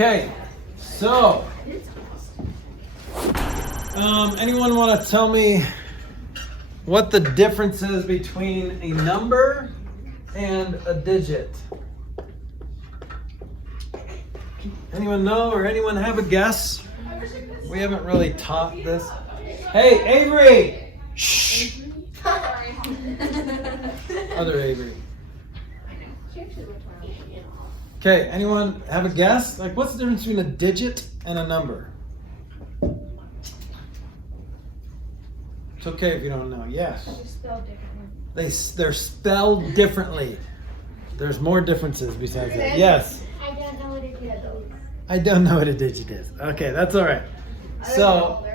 Okay, so anyone want to tell me what the difference is between a number and a digit? Anyone know, or anyone have a guess? We haven't really taught this. Hey, Avery! Shh! Other Avery. Okay, anyone have a guess? Like, what's the difference between a digit and a number? It's okay if you don't know. Yes. They're spelled differently. They're spelled differently. There's more differences besides that. Yes. I don't know what a digit is. I don't know what a digit is. Okay, that's all right. So,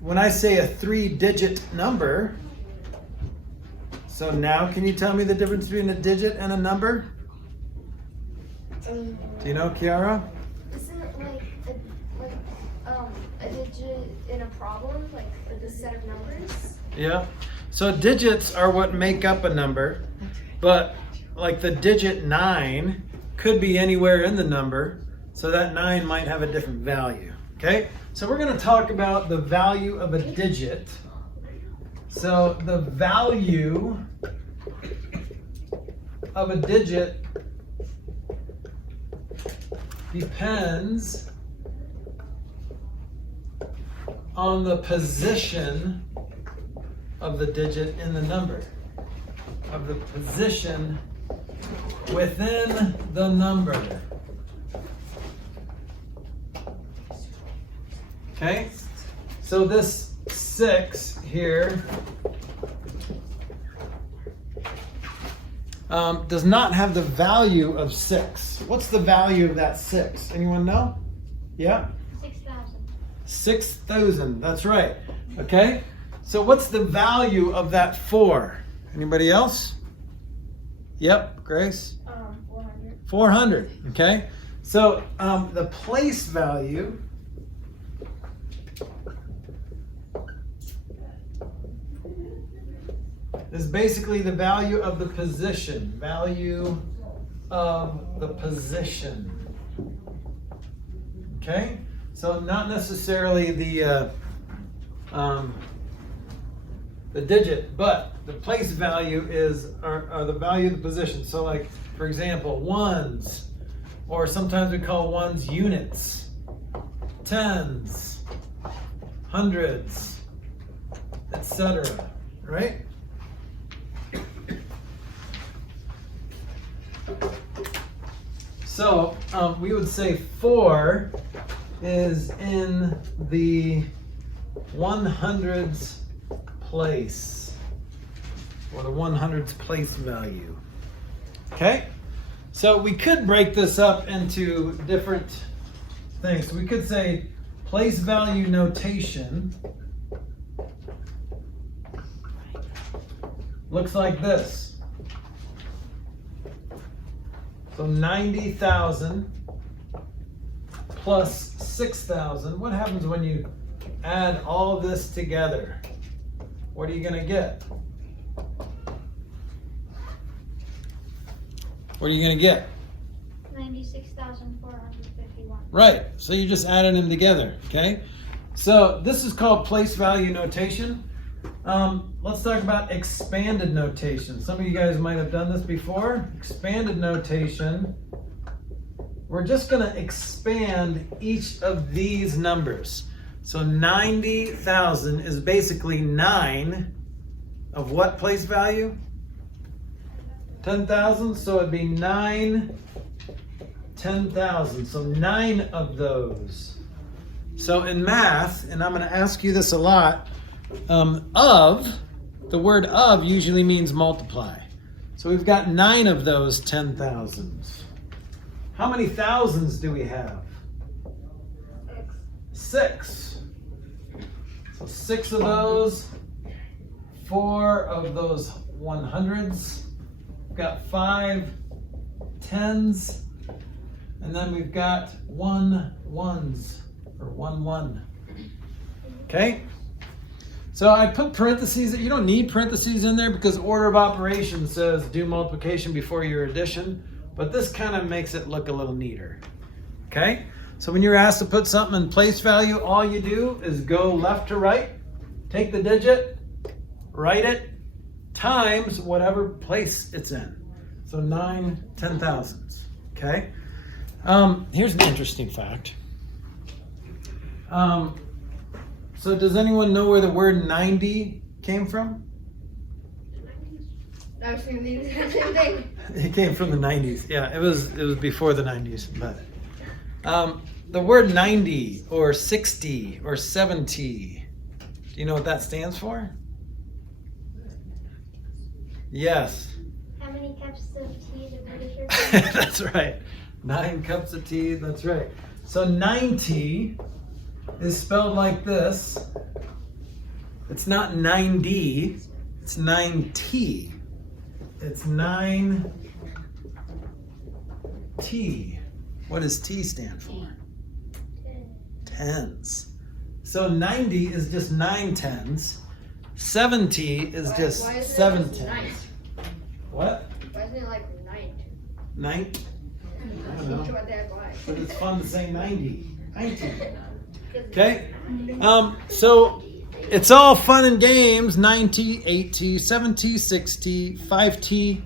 when I say a 3-digit number, so now can you tell me the difference between a digit and a number? Do you know, Kiara? Isn't it like a digit in a problem, like a set of numbers? Yeah. So digits are what make up a number, but like the digit 9 could be anywhere in the number, so that 9 might have a different value. Okay? So we're going to talk about the value of a digit. So the value of a digit depends on the position of the digit in the number, of the position within the number. Okay? So this 6 here does not have the value of 6. What's the value of that 6? Anyone know? Yeah? 6,000. 6,000. That's right. Okay? So what's the value of that 4? Anybody else? Yep, Grace? 400. 400. Okay? So the place value is basically the value of the position. Value of the position. Okay? So not necessarily the digit, but the place value is or the value of the position. So like, for example, ones, or sometimes we call ones units, tens, hundreds, etc. Right? So we would say 4 is in the 100s place, or the 100s place value. Okay? So we could break this up into different things. We could say place value notation looks like this. So 90,000 plus 6,000. What happens when you add all of this together? What are you going to get? What are you going to get? 96,451. Right. So you just added them together. Okay. So this is called place value notation. Let's talk about expanded notation. Some of you guys might have done this before. Expanded notation. We're just going to expand each of these numbers. So 90,000 is basically 9 of what place value? 10,000. So it'd be 9, 10,000. So 9 of those. So in math, and I'm going to ask you this a lot, the word of usually means multiply. So we've got 9 of those 10,000s. How many thousands do we have? 6. So 6 of those, 4 of those 100s. We've got 5 tens, and then we've got 1 ones, or 1 1. Okay? So I put parentheses. You don't need parentheses in there because order of operations says do multiplication before your addition, but this kind of makes it look a little neater. Okay? So when you're asked to put something in place value, all you do is go left to right, take the digit, write it, times whatever place it's in. So 9 10,000s. Okay? Here's an interesting fact. So does anyone know where the word 90 came from? I was thinking the exact same thing. It came from the 90s. Yeah, it was before the 90s. But the word 90 or 60 or 70, do you know what that stands for? Yes. How many cups of tea the British are? That's right. 9 cups of tea. That's right. So 90 is spelled like this. It's not 9D. It's 9T. It's 9T. What does T stand for? Tens. So 90 is just 9 tens. 70 is just Why isn't it 7 just tens. nine? What? Why isn't it like 9? 9? I don't know. But it's fun to say 90. 90. Okay? So it's all fun and games. 9T, 8T, 7T, 6T, 5T. I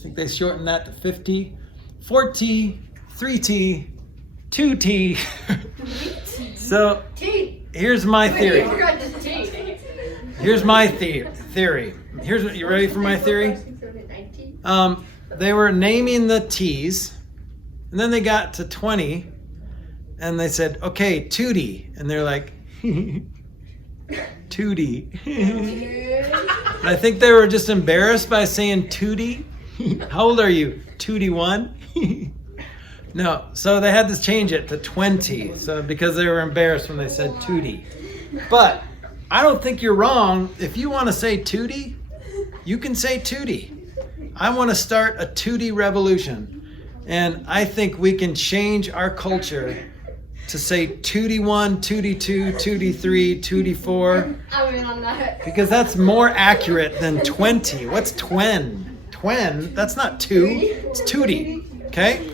think they shortened that to 50. 4T, 3T, 2T. So here's my theory. Here's my theory. Here's what, you ready for my theory? They were naming the T's, and then they got to 20, and they said, okay, 2D. And they're like, 2D. And I think they were just embarrassed by saying 2D. How old are you? 2D1? No, so they had to change it to 20, so because they were embarrassed when they said 2D. But I don't think you're wrong. If you want to say 2D, you can say 2D. I want to start a 2D revolution, and I think we can change our culture to say 2D1, 2D2, 2D3, 2D4. I'm in on that. Because that's more accurate than 20. What's twen? Twen? That's not 2. It's 2D. Okay?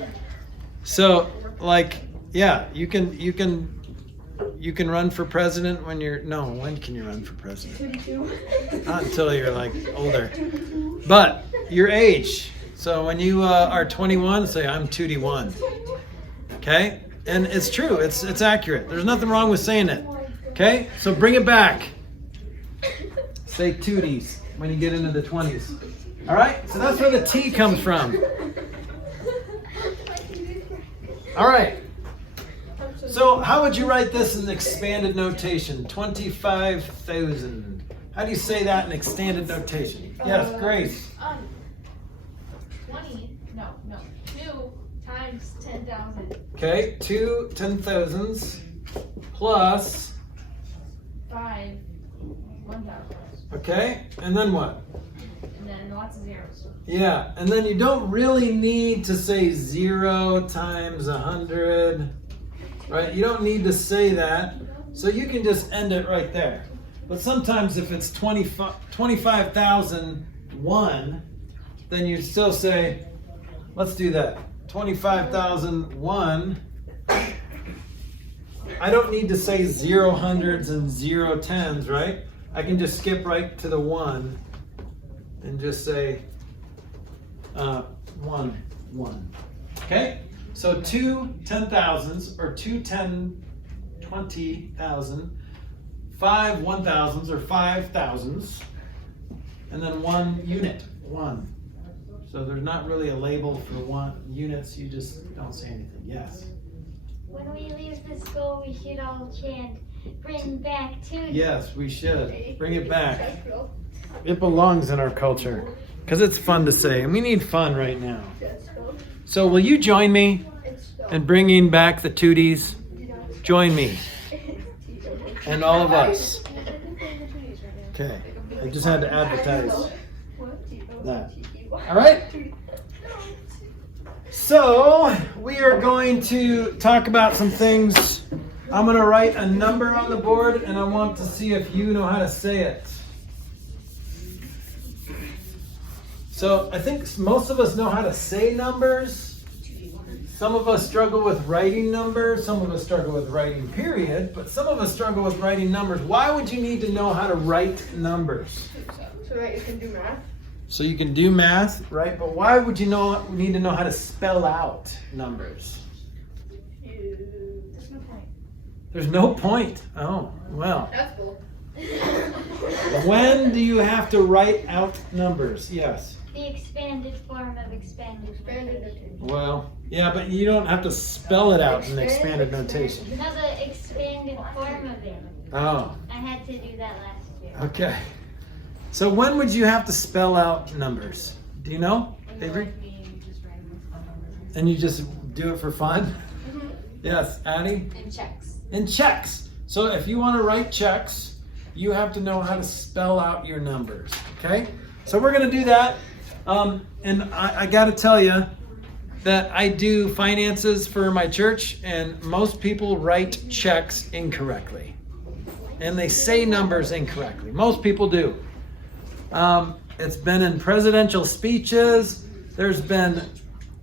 So, like, yeah, you can run for president when you're, no, when can you run for president? 22. Not until you're like older. But your age. So when you are 21, say I'm 2D1. Okay? And it's true. It's accurate. There's nothing wrong with saying it. Okay? So bring it back. Say 2Ds when you get into the 20s. All right? So that's where the T comes from. All right. So how would you write this in expanded notation? 25,000. How do you say that in expanded notation? Yes, Grace. 2 times 10,000. Okay, 2 10,000s plus 5 1,000. Okay, and then what? And then lots of zeros. Yeah, and then you don't really need to say 0 times 100, right? You don't need to say that, so you can just end it right there. But sometimes if it's 25,001, then you still say, let's do that. 25,001. I don't need to say 0 hundreds and 0 tens, right? I can just skip right to the 1 and just say 1, 1. Okay? So 2 10,000s or 2 20,000, 5 1,000s or 5,000s, and then 1 unit, 1. So there's not really a label for 1 units, you just don't say anything. Yes? When we leave the school, we should all chant, bring back 2D. Yes, we should. Bring it back. It belongs in our culture because it's fun to say, and we need fun right now. So will you join me in bringing back the 2Ds? Join me and all of us. Okay, I just had to advertise that. All right? So we are going to talk about some things. I'm going to write a number on the board, and I want to see if you know how to say it. So I think most of us know how to say numbers. some of us struggle with writing numbers, some of us struggle with writing period, but some of us struggle with writing numbers. Why would you need to know how to write numbers? So that you can do math. So you can do math, right? But why would you need to know how to spell out numbers? There's no point. There's no point. Oh, well. That's cool. When do you have to write out numbers? Yes. The expanded form of expanded notation. Well, yeah, but you don't have to spell it out in expanded notation. No, the expanded form of it. Oh, I had to do that last year. okay. So when would you have to spell out numbers? Do you know, Avery? And you just do it for fun? Yes, Addie? And checks. In checks. So if you want to write checks, you have to know how to spell out your numbers, okay? So we're going to do that. And I got to tell you that I do finances for my church, and most people write checks incorrectly. And they say numbers incorrectly. Most people do. It's been in presidential speeches. There's been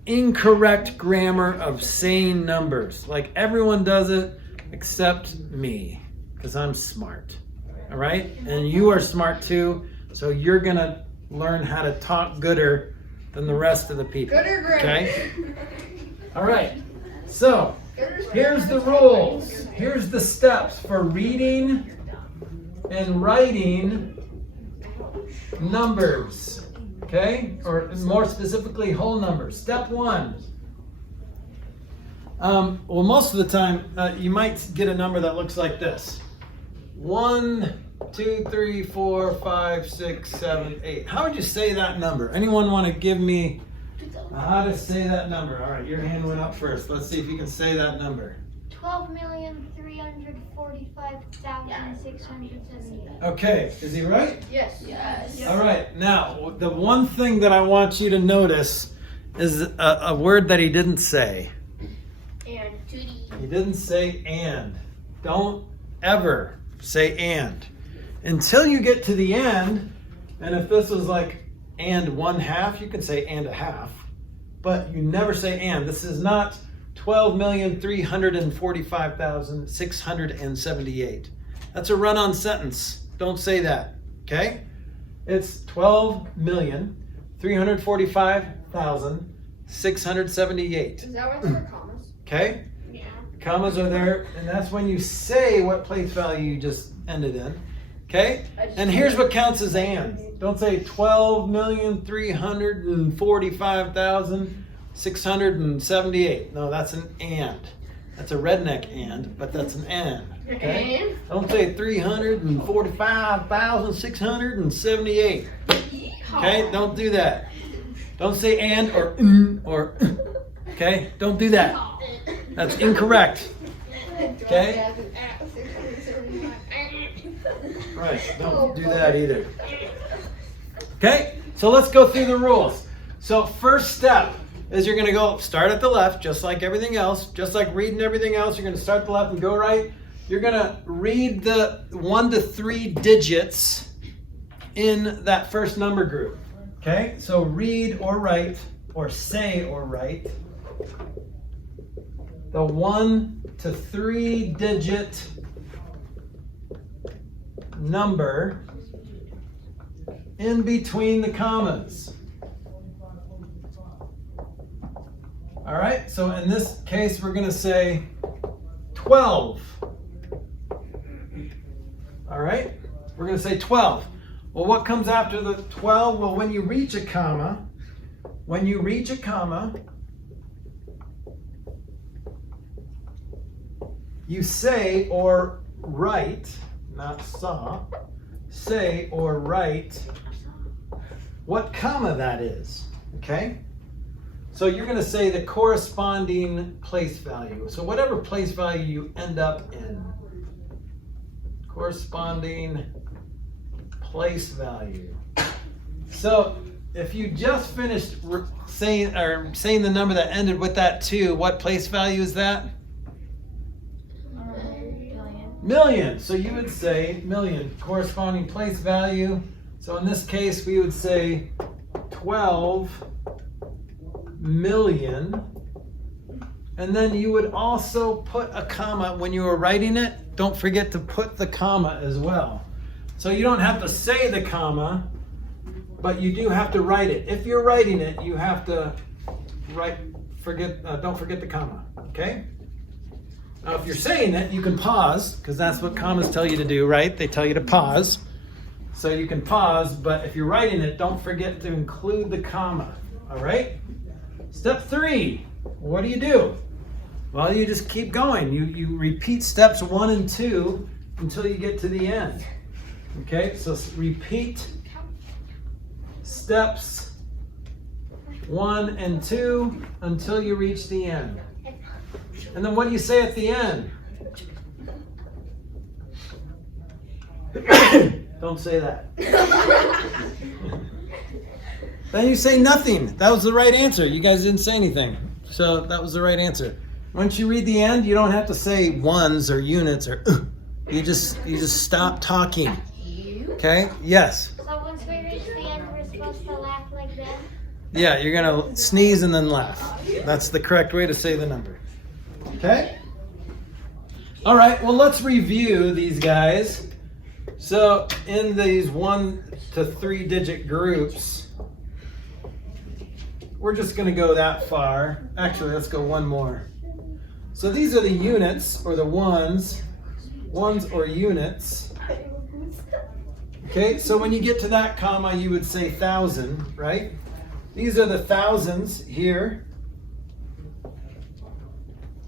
incorrect grammar of saying numbers. Like everyone does it except me, because I'm smart. All right? And you are smart too, so you're going to learn how to talk gooder than the rest of the people. Gooder grammar. Okay? All right. So, here's the rules. Here's the steps for reading and writing numbers. Okay? Or more specifically, whole numbers. Step 1. Well, most of the time, you might get a number that looks like this. 1, 2, 3, 4, 5, 6, 7, 8. How would you say that number? Anyone want to give me how to say that number? All right, your hand went up first. Let's see if you can say that number. 12,345,678. Okay, is he right? Yes. Yes. All right, now, the one thing that I want you to notice is a word that he didn't say. And He didn't say and. Don't ever say and. Until you get to the end, and if this was like and 1/2, you can say and 1/2, but you never say and. This is not 12,345,678. That's a run-on sentence. Don't say that, okay? It's 12,345,678. is that why there were commas? Okay? Yeah. Commas are there, and that's when you say what place value you just ended in. Okay? And here's what counts as and. Don't say 12,345,678. No, that's an and. That's a redneck and, but that's an and. Okay? Don't say 345,678. Okay? Don't do that. Don't say and or okay? Don't do that. That's incorrect. Okay? Right, don't do that either. Okay, so let's go through the rules. So first step is you're going to go start at the left, just like everything else. Just like reading everything else, you're going to start at the left and go right. You're going to read the 1 to 3 digits in that first number group. Okay, so read or write, or say or write the 1 to 3 digit number in between the commas. All right, so in this case, we're going to say 12. All right, we're going to say 12. Well, what comes after the 12? Well, when you reach a comma, you say or write, not saw, say or write what comma that is, okay? So you're going to say the corresponding place value. So whatever place value you end up in, corresponding place value. So if you just finished saying the number that ended with that 2, what place value is that? Million. So you would say million, corresponding place value. So in this case, we would say 12 million And then you would also put a comma when you were writing it. Don't forget to put the comma as well. So you don't have to say the comma, but you do have to write it. If you're writing it, you have to don't forget the comma, okay? Now if you're saying it, you can pause, because that's what commas tell you to do, right? They tell you to pause. So you can pause, but if you're writing it, don't forget to include the comma, all right? Step 3, what do? Well, you just keep going. You repeat steps 1 and 2 until you get to the end. Okay, so repeat steps 1 and 2 until you reach the end. And then what do you say at the end? Don't say that. Then you say nothing. That was the right answer. You guys didn't say anything. So that was the right answer. Once you read the end, you don't have to say ones or units or you just stop talking. Okay? Yes. So once we reach the end, we're supposed to laugh like that? Yeah, you're gonna sneeze and then laugh. That's the correct way to say the number. Okay? All right, well, let's review these guys. So in these 1 to 3 digit groups, we're just gonna go that far. Actually, let's go one more. So these are the units, or the ones or units. Okay, so when you get to that comma, you would say thousand, right? These are the thousands here.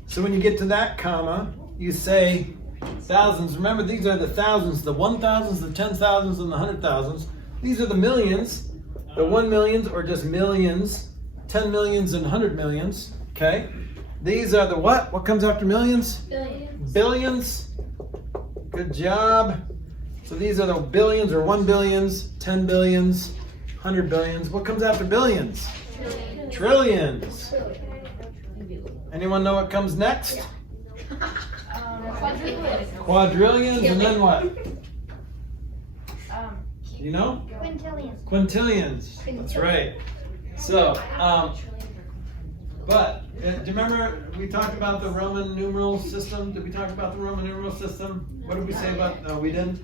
So when you get to that comma, you say thousands. Remember, these are the thousands, the 1,000s, the 10,000s, and the 100,000s. These are the millions, the 1 millions, or just millions, 10 millions and 100 millions, okay? These are the what? What comes after millions? Billions. Billions. Good job. So these are the billions or 1 billions, 10 billions, 100 billions. What comes after billions? Trillions. Anyone know what comes next? Quadrillions, and then what? You know? Quintillions. Quintillions. That's right. So, but do you remember we talked about the Roman numeral system? Did we talk about the Roman numeral system? What did we say about? No, we didn't.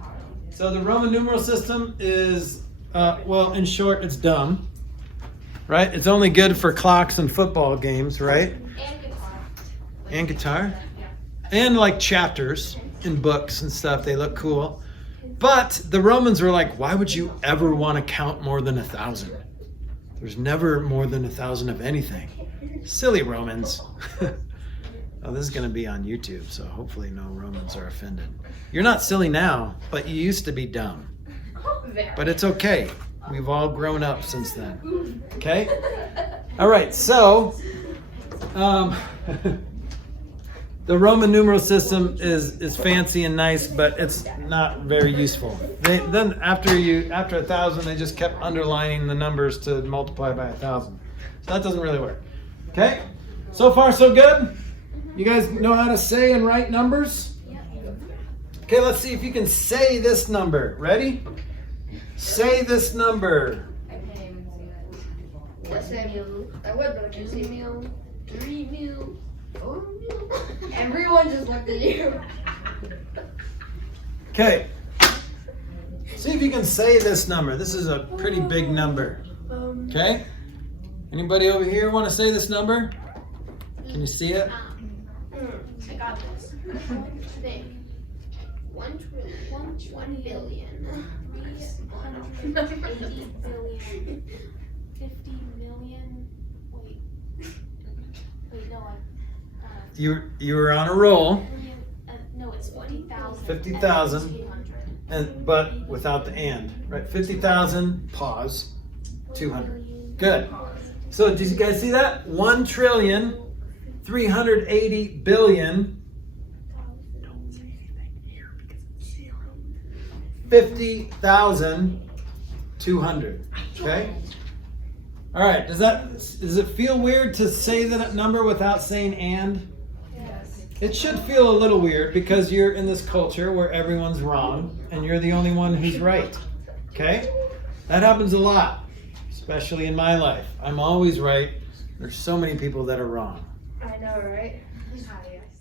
So the Roman numeral system is, well, in short, it's dumb, right? It's only good for clocks and football games, right? And guitar. And like chapters in books and stuff, they look cool. But the Romans were like, why would you ever want to count more than 1,000? There's never more than 1,000 of anything. Silly Romans. Oh, this is going to be on YouTube, so hopefully no Romans are offended. You're not silly now, but you used to be dumb. But it's okay. We've all grown up since then. Okay? All right, so the Roman numeral system is fancy and nice, but it's not very useful. Then after 1,000, they just kept underlining the numbers to multiply by 1,000. So that doesn't really work. Okay? So far, so good? You guys know how to say and write numbers? Okay, let's see if you can say this number. Ready? Say this number. Everyone just looked at you. Okay. See if you can say this number. This is a pretty big number. Okay? Anybody over here want to say this number? Can you see it? I got this. Thing. 1 billion. 380 billion. 50 million. Wait, no, You were on a roll. no, it's 50,000. 50,000. But without the and, right? 50,000, pause, 200. Good. So did you guys see that? 1 trillion, 380 billion, 50,000, 200. Okay? All right, does it feel weird to say that number without saying and? Yes. It should feel a little weird because you're in this culture where everyone's wrong and you're the only one who's right. Okay? That happens a lot, especially in my life. I'm always right. There's so many people that are wrong. I know, right? Ah, yes.